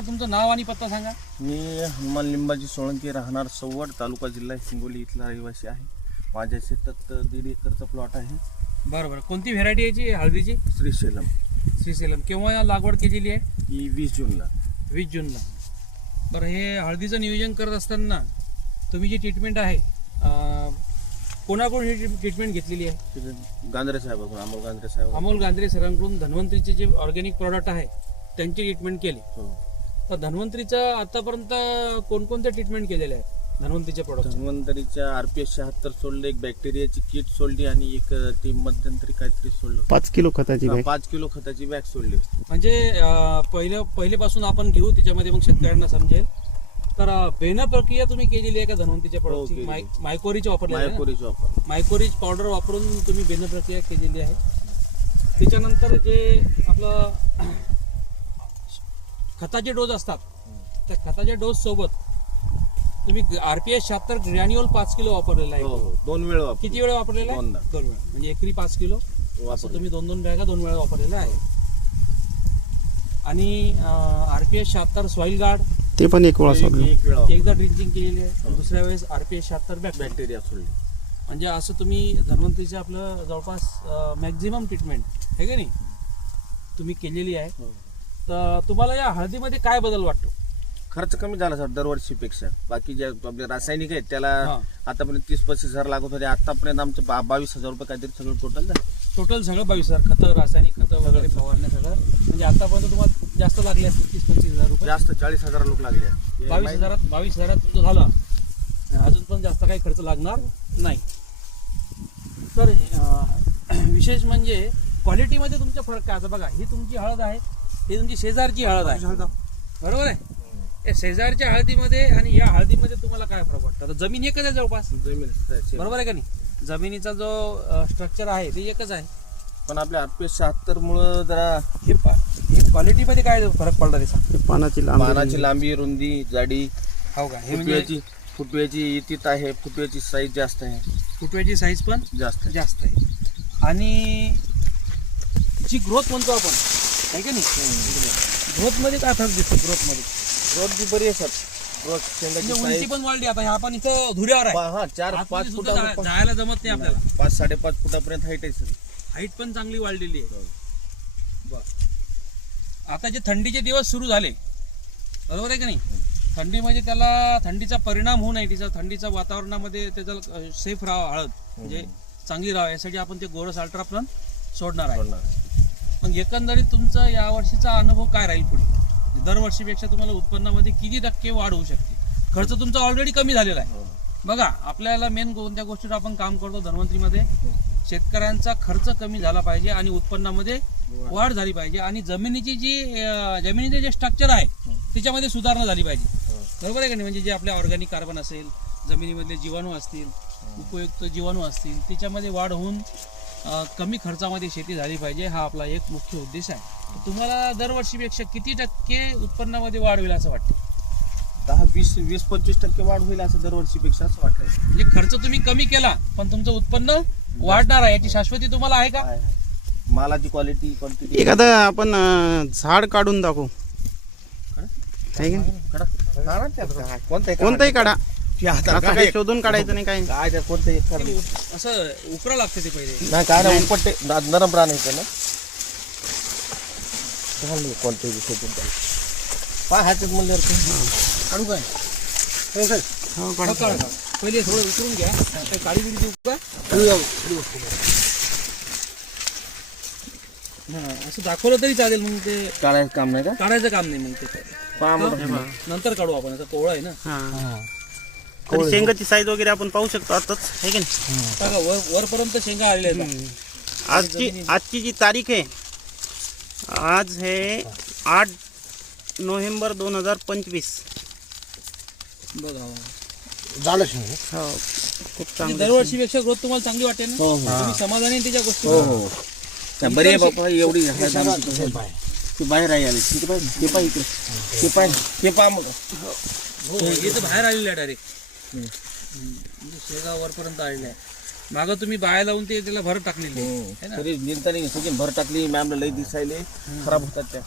तुमचं नाव आणि पत्ता सांगा. मी हनुमान लिंबाजी सोळंकी, राहणार सव्वड, तालुका जिल्हा हिंगोली इथला रहिवासी आहे. माझ्या शेतात 1.5 एकरचा प्लॉट आहे. बरं बरं. कोणती व्हेरायटी याची हळदीची? श्रीशैलम. श्रीशैलम. केव्हा लागवड केलेली आहे? ही 20 जूनला. 20 जूनला. बरं, हे हळदीचं नियोजन करत असताना तुम्ही जी ट्रीटमेंट आहे कोणाकडून ही ट्रीटमेंट घेतलेली आहे? गांधरे साहेबाकडून, अमोल गांधरे साहेब. अमोल गांधरे सरांकडून धन्वंतरीचे जे ऑर्गॅनिक प्रॉडक्ट आहे त्यांची ट्रीटमेंट केली. हो. तर धन्वंतरीचं आतापर्यंत कोणकोणत्या ट्रीटमेंट केलेल्या आहेत धन्वंतरीच्या प्रॉडक्ट? धन्वंतरीच्या RPS 76 सोडलं, एक बॅक्टेरियाची किट सोडली आणि एक ती मध्यंतरी काहीतरी सोडलं. 5 किलो खताची बॅग. 5 किलो खताची बॅग सोडली. म्हणजे पहिलेपासून आपण घेऊ त्याच्यामध्ये मग शेतकऱ्यांना समजेल. तर बेन प्रक्रिया तुम्ही केलेली आहे का धन्वंतरीच्या प्रॉडक्टची? मायकोरीच वापरली. मायकोरीज पावडर वापरून तुम्ही बेन प्रक्रिया केलेली आहे. त्याच्यानंतर जे आपलं खताचे डोस असतात त्या खताच्या डोस सोबत तुम्ही RPS 76 ग्रॅन्युअल 5 किलो वापरलेला आहे. 2 वेळा. किती वेळा वापरलेला आहे? 2 वेळा. म्हणजे एकरी 5 किलो असं तुम्ही 2 बॅगा 2 वेळा वापरलेला आहे. आणि RPS 76 सॉइल गार्ड ते पण एक वेळा सोडलं. एकदा ड्रिंचिंग केलेली आहे. दुसऱ्या वेळेस RPS 76 बॅक्टेरिया सोडली. म्हणजे असं तुम्ही धन्वंतरीचं आपलं जवळपास मॅक्झिमम ट्रीटमेंट आहे का नाही तुम्ही केलेली आहे. तर तुम्हाला या हळदीमध्ये काय बदल वाटतो? खर्च कमी झाला सर दरवर्षीपेक्षा. बाकी जे आपले रासायनिक आहेत त्याला आतापर्यंत 30-35 हजार लागत होते. आतापर्यंत आमचे 22,000 रुपये काहीतरी सगळं टोटल झालं. टोटल सगळं 22,000 खतं, रासायनिक खतं वगैरे फवारण्या सगळं. म्हणजे आतापर्यंत तुम्हाला जास्त लागले असतील 30-35 हजार रुपये. जास्त 40,000 लोक लागले. 22,000 तुमचं झालं. अजून पण जास्त काही खर्च लागणार नाही. तर विशेष म्हणजे क्वालिटीमध्ये तुमचा फरक काय? आता बघा, ही तुमची हळद आहे, ही तुमची शेजारची हळद आहे, बरोबर आहे. या शेजारच्या हळदीमध्ये आणि या हळदीमध्ये तुम्हाला काय फरक वाटतं? आता जमीन एकच आहे जवळपास, जमीन बरोबर आहे का नाही? जमिनीचा जो स्ट्रक्चर आहे ते एकच आहे. पण आपल्या RPS 76 मुळे जरा हे क्वालिटीमध्ये काय फरक पडला ते सांग. पानाची लांबी, रुंदी, जाडी. हो का? हे म्हणजे फुटव्याची इतीत आहे. फुटव्याची साईज जास्त आहे. फुटव्याची साईज पण जास्त आहे. आणि जी ग्रोथ म्हणतो आपण आहे का नाही, ग्रोथ मध्ये काय फरक दिसतो? ग्रोथ जी बरी आहे सर. म्हणजे उंची पण वाढली. आता आपण इथं धुऱ्यावर आहे, 4-5 फुट जायला जमत नाही आपल्याला. 5-5.5 फुटापर्यंत हाईट आहे सर. हाईट पण चांगली वाढलेली आहे. आता जे थंडीचे दिवस सुरू झाले, बरोबर आहे का नाही? थंडीमध्ये त्याला थंडीचा परिणाम होऊ नये, तिचा थंडीच्या वातावरणामध्ये त्याचा सेफ राहावं, हळद म्हणजे चांगली राहावं, यासाठी आपण ते गोरस अल्ट्रा पण सोडणार आहे. मग एकंदरीत तुमचा या वर्षीचा अनुभव काय राहील पुढे? दरवर्षीपेक्षा तुम्हाला उत्पन्नामध्ये किती टक्के वाढ होऊ शकते? खर्च तुमचा ऑलरेडी कमी झालेला आहे. बघा, आपल्याला मेन कोणत्या गोष्टीवर आपण काम करतो धन्वंतरीमध्ये, शेतकऱ्यांचा खर्च कमी झाला पाहिजे आणि उत्पन्नामध्ये वाढ झाली पाहिजे आणि जमिनीचे जे स्ट्रक्चर आहे त्याच्यामध्ये सुधारणा झाली पाहिजे, बरोबर आहे का नाही? म्हणजे जे आपले ऑर्गॅनिक कार्बन असेल, जमिनीमधले जीवाणू असतील, उपयुक्त जीवाणू असतील, त्याच्यामध्ये वाढ होऊन कमी खर्चामध्ये शेती झाली पाहिजे. हा आपला एक मुख्य उद्देश आहे. तुम्हाला दरवर्षीपेक्षा किती टक्के उत्पन्नामध्ये वाढ होईल असं वाटतं? 10-20-25% वाढ होईल असं दरवर्षीपेक्षा असं वाटतंय. म्हणजे खर्च तुम्ही कमी केला पण तुमचं उत्पन्न वाढणार आहे, याची शाश्वती तुम्हाला आहे का? मालाची क्वालिटी, क्वांटिटी. एखादं आपण झाड काढून दाखवू, कोणताही काढा. काही शोधून काढायचं नाही, काय कोणतंही असं उकरा लागते ते पहिले. नाही काय नाही, उपटते नरम राहण्याचं ना. कोणतंही शोधून पाय हातात म्हणल्यावर काढू काय? पहिले थोडं उकरून घ्या, काळी बिडी देऊ का? असं दाखवलं तरी चालेल. मग ते काढायचं काम नाही का? काढायचं काम नाही. मग ते नंतर काढू आपण. आता कोवळा आहे ना. शेंगाची साईज वगैरे आपण पाहू शकतो आताच, आहे की नाही? बघा, वरपर्यंत शेंगा आलेल्या आहेत. आजची जी तारीख आहे, आज है 8 नोव्हेंबर 2025. बघा, झालं. हो, खूप चांगलं. दरवर्षीपेक्षा ग्रोथ तुम्हाला चांगली वाटते ना? तुम्ही समाधानी त्याच्या गोष्टी? बरी आहे बाबा. एवढी बाहेर आहे आली. ते पाय इकडे, ते पाय मग. हो, हे तर बाहेर आलेलं आहे डायरेक्ट. शेगा वरपर्यंत आलेलं आहे. मागं तुम्ही बाया लावून ते त्याला भर टाकलेली आहे ना? निरताने भर टाकली. मॅमला लई दिसायले खराब होतात त्या.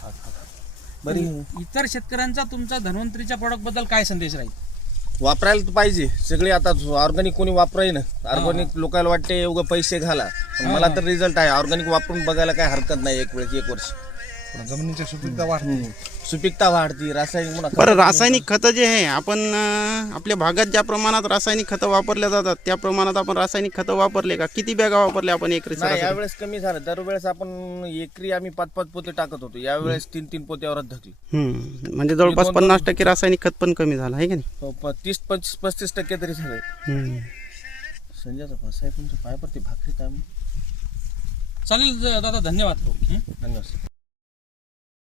बरी इतर शेतकऱ्यांचा तुमचा धन्वंतरीच्या प्रॉडक्ट बद्दल काय संदेश राहील? वापरायला तर पाहिजे सगळे. आता ऑर्गॅनिक कोणी वापराय ना, ऑर्गॅनिक लोकांना वाटते एवढं पैसे घाला, पण मला तर रिझल्ट आहे. ऑर्गॅनिक वापरून बघायला काय हरकत नाही. एक वेळेस 1 वर्ष जमिनीची सुपीकता वाढते. सुपीकता वाढती. रासायनिक म्हणा बरं, रासायनिक खतं जे आहे आपण आपल्या भागात ज्या प्रमाणात रासायनिक खतं वापरल्या जातात त्या प्रमाणात आपण रासायनिक खतं वापरले का? किती बॅगा वापरल्या आपण एकरी नाही, सरासरी? यावेळेस कमी झालं. दरवेळेस आपण एकरी आम्ही 5-5 पोते टाकत होतो. यावेळेस 3-3 पोत्यावरच धकली. म्हणजे जवळपास 50% रासायनिक खत पण कमी झालं आहे का नाही? 30-35% तरी झालं. संजयचा भाषा आहे तुमच्या पायावरती भाकरी काय? चालेल दादा, धन्यवाद. धन्यवाद.